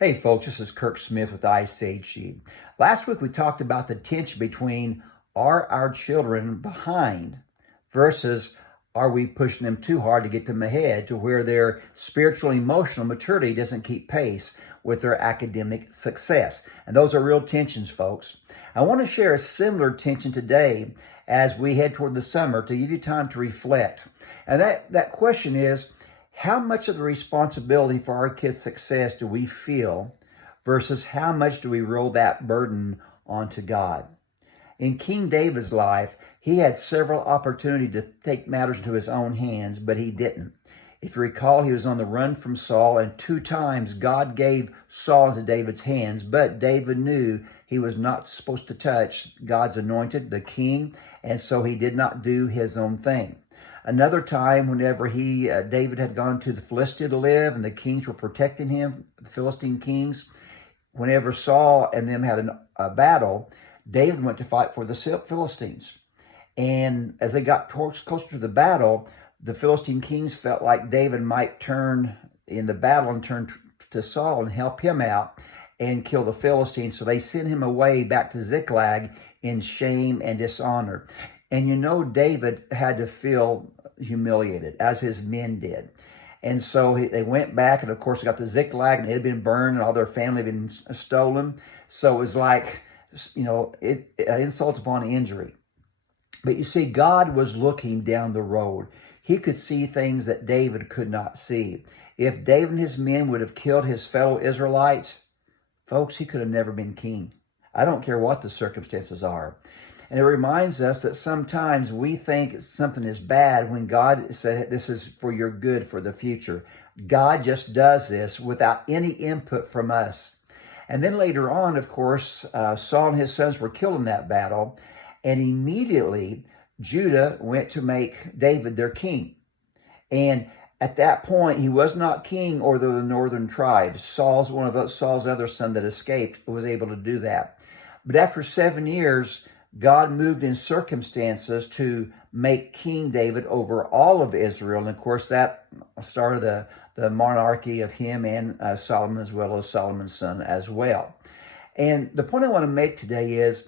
Hey folks, this is Kirk Smith with ICHE. Last week we talked about the tension between are our children behind versus are we pushing them too hard to get them ahead to where their spiritual and emotional maturity doesn't keep pace with their academic success. And those are real tensions, folks. I want to share a similar tension today as we head toward the summer to give you time to reflect. And that question is, how much of the responsibility for our kids' success do we feel versus how much do we roll that burden onto God? In King David's life, he had several opportunities to take matters into his own hands, but he didn't. If you recall, he was on the run from Saul, and 2 times God gave Saul into David's hands, but David knew he was not supposed to touch God's anointed, the king, and so he did not do his own thing. Another time, whenever David had gone to the Philistia to live, and the kings were protecting him, the Philistine kings, whenever Saul and them had a battle, David went to fight for the Philistines. And as they got closer to the battle, the Philistine kings felt like David might turn in the battle and turn to Saul and help him out and kill the Philistines. So they sent him away back to Ziklag in shame and dishonor. And you know, David had to feel humiliated, as his men did. And so they went back, and of course they got to Ziklag, and it had been burned, and all their family had been stolen. So it was like, insult upon injury. But you see, God was looking down the road. He could see things that David could not see. If David and his men would have killed his fellow Israelites, folks, he could have never been king. I don't care what the circumstances are. And it reminds us that sometimes we think something is bad when God said this is for your good for the future. God just does this without any input from us. And then later on, of course, Saul and his sons were killed in that battle. And immediately, Judah went to make David their king. And at that point, he was not king over the northern tribes. Saul's other son that escaped was able to do that. But after 7 years, God moved in circumstances to make King David over all of Israel. And of course, that started the monarchy of him and Solomon, as well as Solomon's son as well. And the point I want to make today is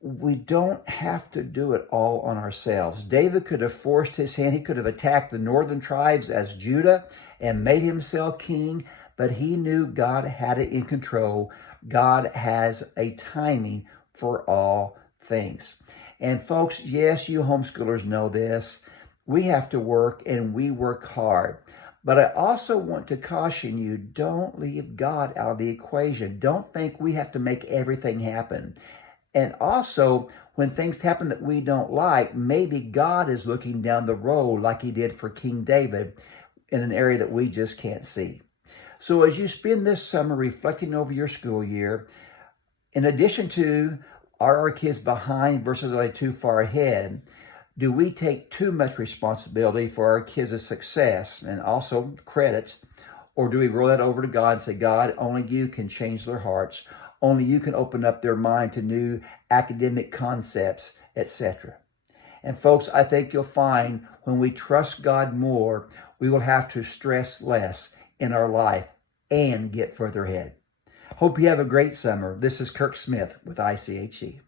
we don't have to do it all on ourselves. David could have forced his hand. He could have attacked the northern tribes as Judah and made himself king, but he knew God had it in control. God has a timing for all things. And folks, yes, you homeschoolers know this. We have to work, and we work hard. But I also want to caution you, don't leave God out of the equation. Don't think we have to make everything happen. And also, when things happen that we don't like, maybe God is looking down the road like he did for King David in an area that we just can't see. So as you spend this summer reflecting over your school year, in addition to are our kids behind versus are they too far ahead, do we take too much responsibility for our kids' success and also credits, or do we roll that over to God and say, God, only you can change their hearts. Only you can open up their mind to new academic concepts, etc. And folks, I think you'll find when we trust God more, we will have to stress less in our life and get further ahead. Hope you have a great summer. This is Kirk Smith with ICHE.